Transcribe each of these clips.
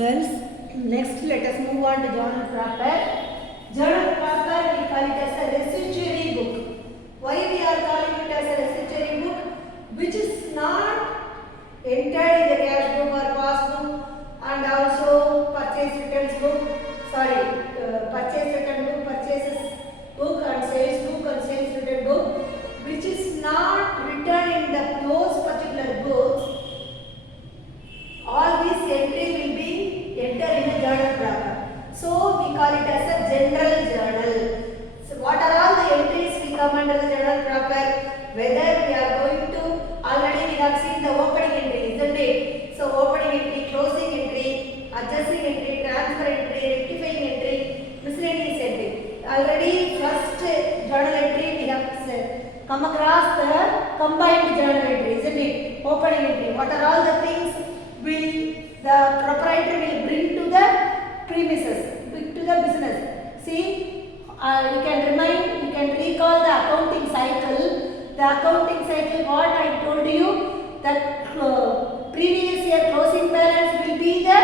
Girls, next let us move on to journal proper. Journal proper we call it as a residuary book. Why we are calling it as a residuary book? Which is not entered in the cash book or passbook and also purchase returns book. Purchase return book, purchases book and sales return book, which is not written in those particular books. All these entry will be entered in a journal proper. So we call it as a general journal. So what are all the entries will come under the journal proper? Whether we are going to, already we have seen the opening entry, isn't it? So opening entry, closing entry, adjusting entry, transfer entry, rectifying entry, miscellaneous entry. Already first journal entry we have come across the combined journal entry, isn't it? Opening entry. What are all the things will the proprietor will bring to the premises, to the business. See, you can recall the accounting cycle. The accounting cycle, what I told you, that previous year closing balance will be the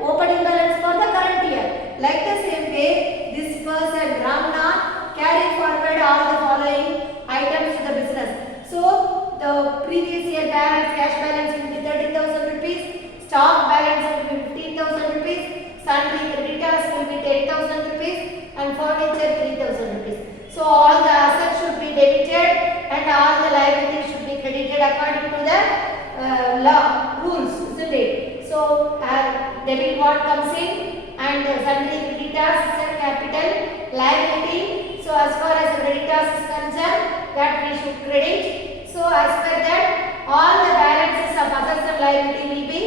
opening balance for the current year. Like the same way, this person Ramnath carry forward all the following items to the business. So, the previous year balance, cash balance will be 30,000 rupees, stock balance will be 15,000 rupees, sundry creditors will be 10,000 rupees and furniture 3,000 rupees. So, all the assets should be debited and all the liabilities should be credited according to the law rules, isn't it? So, debit what comes in and sundry creditors is a capital liability. So, as far as the creditors is concerned, that we should credit. So, as per that, all the balances of assets and liability will be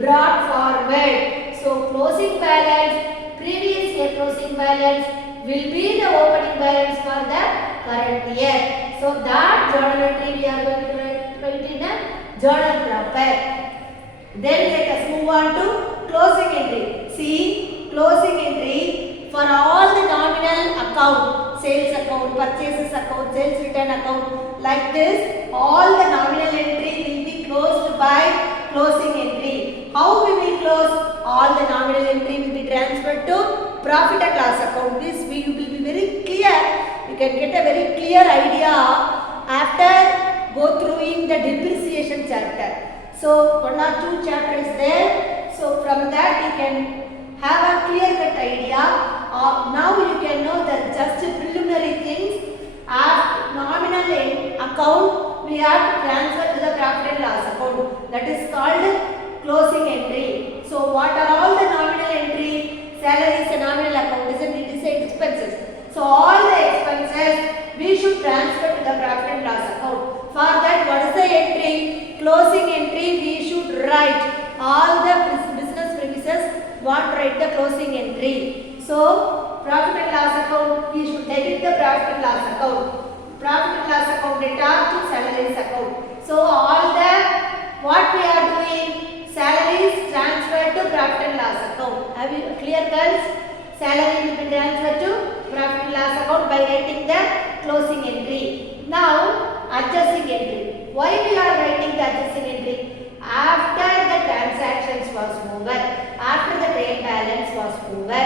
brought forward. So, closing balance, previous year closing balance will be the opening balance for the current year. So, that journal entry we are going to write in a journal proper. Then let us move on to closing entry. See, closing entry for all the nominal account, sales account, purchases account, sales return account, like this, all the nominal entry will be closed by closing entry. How we will close? All the nominal entry will be transferred to profit and loss account. This we will be very clear. You can get a very clear idea after go through in the depreciation chapter. So, one or two chapters there. So, from that you can have a clear cut idea. Now you can know that just preliminary things. As nominal account, we have to transfer to the profit and loss account. That is called closing entry. So, what are all the nominal entry? Salary is a nominal account, isn't it? It is expenses. So, all the expenses we should transfer to the profit and loss account. For that, what is the entry? Closing entry, we should write all the business premises. What write the closing entry? So, profit and loss account, we should debit the profit and loss account. Profit and loss account debtor to salaries account. So, all the what we are doing, salaries transferred to profit and loss account. Have you clear, girls? Salary will be transferred to profit and loss account by writing the closing entry. Now, adjusting entry. Why we are writing the adjusting entry? After the transactions was over, after the trade balance was over,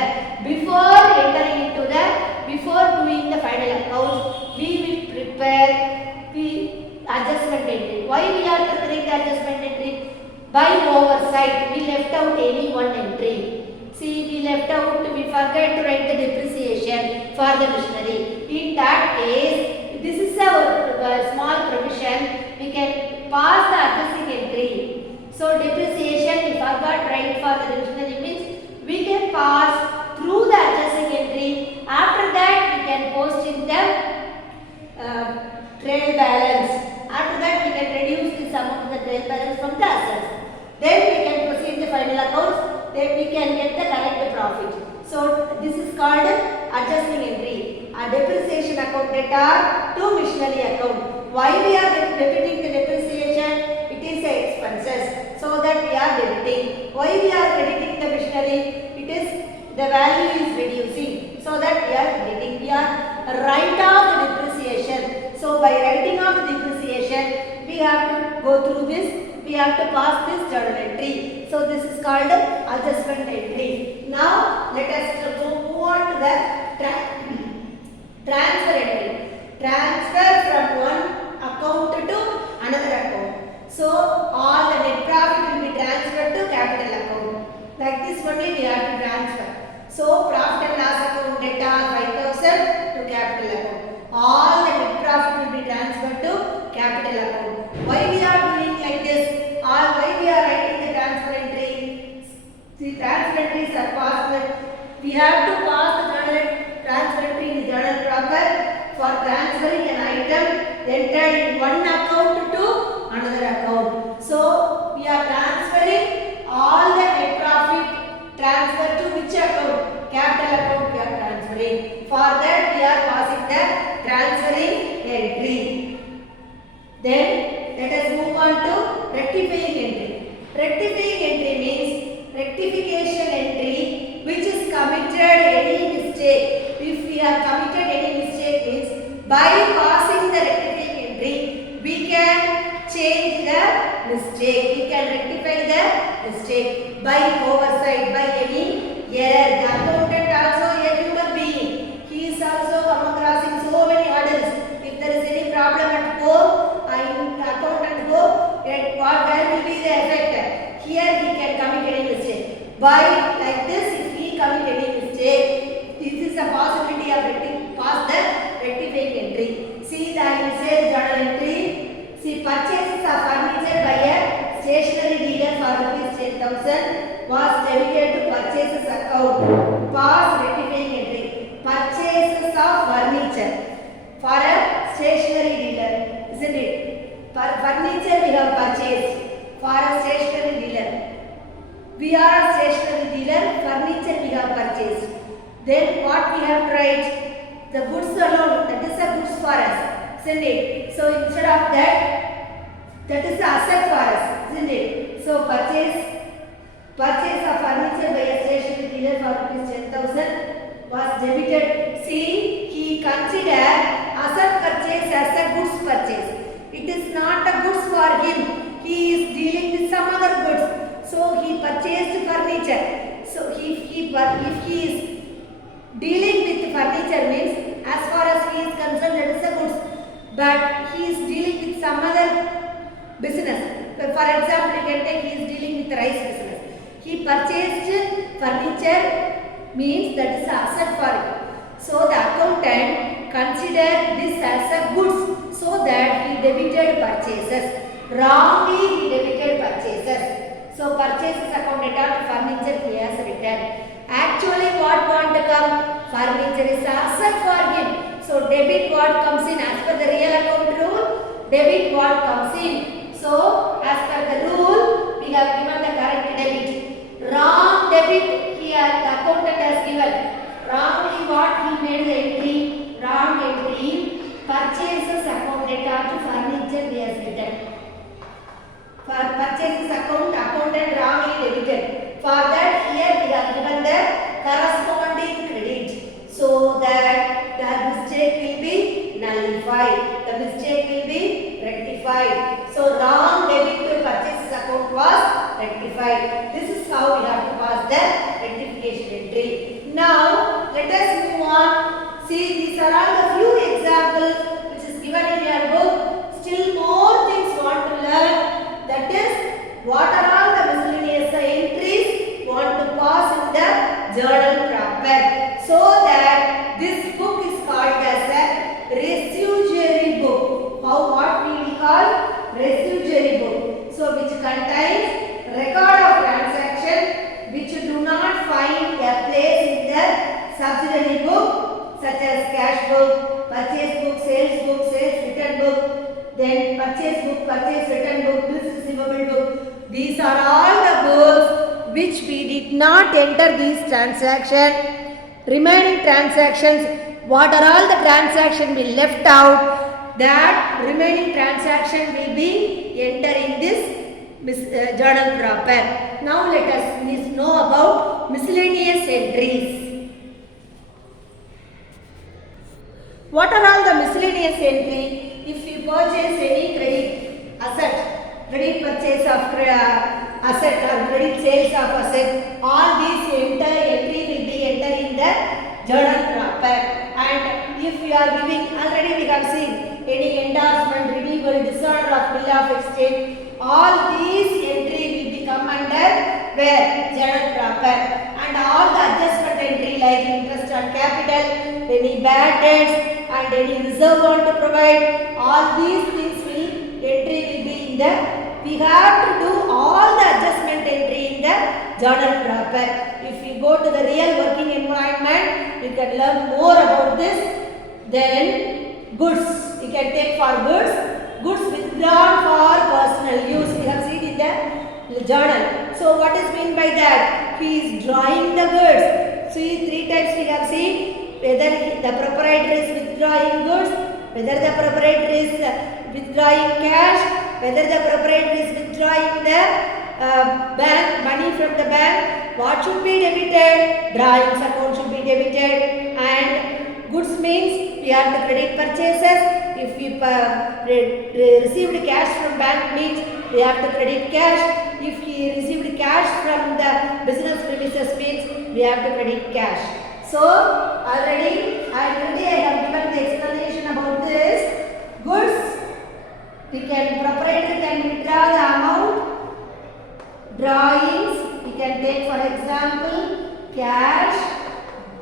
before doing the final accounts, we will prepare the adjustment entry. Why we are preparing the adjustment entry? By oversight, we left out any one entry. See, we forget to write the depreciation for the machinery. In that case, this is a small provision, we can pass the adjusting entry. So, depreciation we forgot write for the machinery means we can pass through the adjusting entry. After that, we can post in the trade balance. After that, we can reduce this amount of the trade balance from the assets. Then we can proceed the final accounts. Then we can get the correct profit. So, this is called adjusting entry. A depreciation account debtor to machinery account. Why we are debiting the depreciation? It is the expenses. So that we are debiting. Why we are crediting the machinery? It is the value is reducing. So that we are crediting. We are write off the depreciation. So by writing off the depreciation, we have to go through this we have to pass this journal entry. So this is called adjustment entry. Now let us move on to the transfer entry. Transfer from one account to another account. So all the net profit will be transferred to capital account. Like this only we have to transfer. So profit and loss account data 5,000 to capital account. All the net profit will be transferred to capital account. Why we are doing like this? Or why we are writing the transfer entry? The transfer entries are passed. We have to pass the journal transfer entry in the journal proper for transferring an item entered in one account to another account. So we are transferring all the net profit transfer to which account? Capital account we are transferring. For that we are passing the transferring entry. Then let us move on to rectifying entry. Rectifying entry means rectification entry which is committed any mistake. If we have committed any mistake means by passing the rectifying entry we can change the mistake. We can rectify the mistake by oversight, by any error. The accountant also a human being. He is also come across in so many hurdles. If there is any problem at home, accountant go, where will be the effect? Here he can commit any mistake. By like this, if he commit any mistake, this is a possibility of pass the rectifying entry. See the I will say journal entry. See purchases of furniture by a stationery dealer for ₹10,000 was debited to purchases account. Pass rectifying entry. Purchases of furniture for a stationery dealer, isn't it? Furniture we have purchased for a stationery dealer. We are a stationery dealer. Furniture we have purchased. Then what we have to write? The goods alone. That is a goods for us, isn't it? So instead of that, that is the asset for us, isn't it? So purchase of furniture by a stationery dealer for ₹10,000 was debited. See, he considered asset purchase as a goods purchase. It is not a goods for him. He is dealing with some other goods. So he purchased furniture. So if he is dealing with furniture means as far as he is concerned that is a goods. But he is dealing with some other business. For example, you can take he is dealing with rice business. He purchased furniture means that is an asset for him. So the accountant considered this as a goods so that he debited purchases. Wrongly he debited purchases. So purchases account data to furniture he has written. Actually what want to come? Furniture is an asset for him. So debit what comes in as per the real account rule? Debit what comes in. So as per the rule we have given the correct debit. Wrong debit here the accountant has given. Wrongly what he made the entry? Wrong entry. Purchases account data to furniture he has written. For purchases account, accountant wrongly debited. For that here we have given the corresponding credit so that the mistake will be nullified. The mistake will be rectified. So wrong debit to purchases account was rectified. This is how we have to pass the rectification entry. Now let us move on. See, these are all the few examples which is given in your book. Still more things want to learn. That is, what are all the miscellaneous entries want to pass in the journal proper, so that this book is called as a residuary book. What we will call residuary book. So which contains record of transaction which do not find a place in the subsidiary book, such as cash book, purchase book, sales return book, then purchase book, purchase return book, bills receivable book. These are all the books which we did not enter these transactions. Remaining transactions, what are all the transactions we left out? That remaining transaction will be entered in this journal proper. Now let us know about miscellaneous entries. What are all the miscellaneous entry? If you purchase any credit asset, credit purchase of asset or credit sales of asset, all these entry will be entered in the journal proper. And if we are giving, already we have seen any endorsement, renewal, disorder of bill of exchange, all these entry will become under where? Journal proper. And all the adjustment entry like interest on capital, any bad debts and any reserve want to provide, all these things will entry will be in the, we have to do all the adjustment entry in the journal proper. If we go to the real working environment, we can learn more about this. Then goods, we can take for goods withdrawn for personal use, we have seen in the journal. So what is mean by that? He is drawing the goods. See, three types we have seen, whether the proprietor is withdrawing goods, whether the proprietor is withdrawing cash, whether the proprietor is withdrawing the bank money from the bank, what should be debited? Drawings account should be debited. And goods means we have the credit purchases. If we received cash from bank means we have to credit cash. If he received cash from the business premises means we have to credit cash. So already I have given the explanation about this. Goods, proprietor can withdraw the amount. Drawings, we can take for example cash,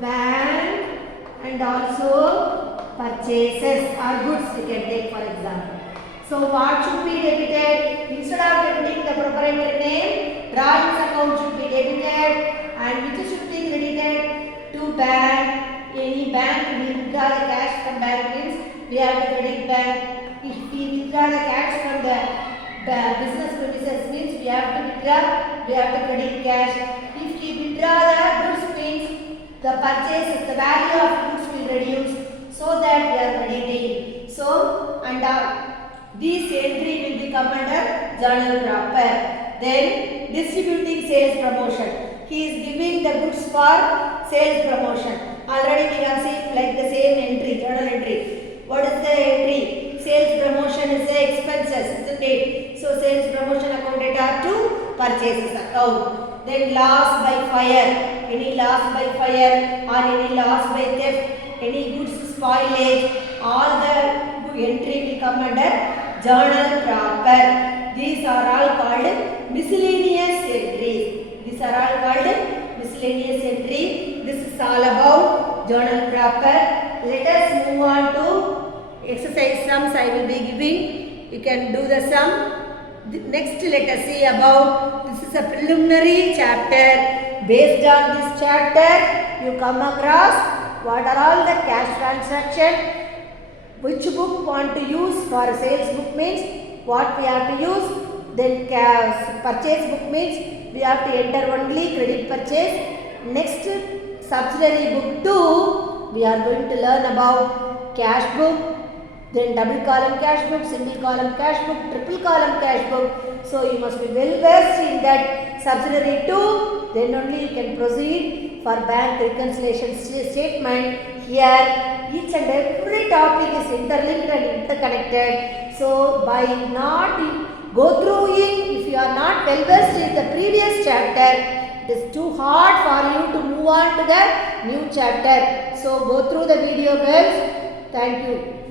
bank and also purchases or goods we can take for example. So what should be debited? Instead of debiting the proprietor name, drawings account should be debited and which should be credited to bank. Any bank we withdraw the cash from bank means we have to credit bank. If we withdraw the cash from the business premises means we have to withdraw, we have to credit cash. If we withdraw the goods means the purchases, the value of goods will reduce, so that we are crediting. So and this entry will become under journal proper. Then distributing sales promotion. He is giving the goods for sales promotion. Already we have seen like the same entry, journal entry. What is the entry? Sales promotion is the expenses, isn't it? So sales promotion accounted are to purchases account. Then loss by fire, any loss by fire or any loss by theft, any goods spoilage, all the entry will come under journal proper. These are all called miscellaneous entries. These are all called miscellaneous entry. This is all about journal proper. Let us move on to exercise sums I will be giving. You can do the sum. Next let us see about, this is a preliminary chapter. Based on this chapter you come across what are all the cash transaction, which book want to use. For sales book means what we have to use. Then purchase book means we have to enter only credit purchase. Next subsidiary book 2 we are going to learn about cash book, then double column cash book, single column cash book, triple column cash book. So you must be well versed in that subsidiary 2, then only you can proceed for bank reconciliation statement. Here each and every topic is interlinked and interconnected. So by not go through it, if you are not well versed in the previous chapter, it is too hard for you to move on to the new chapter. So go through the video girls. Thank you.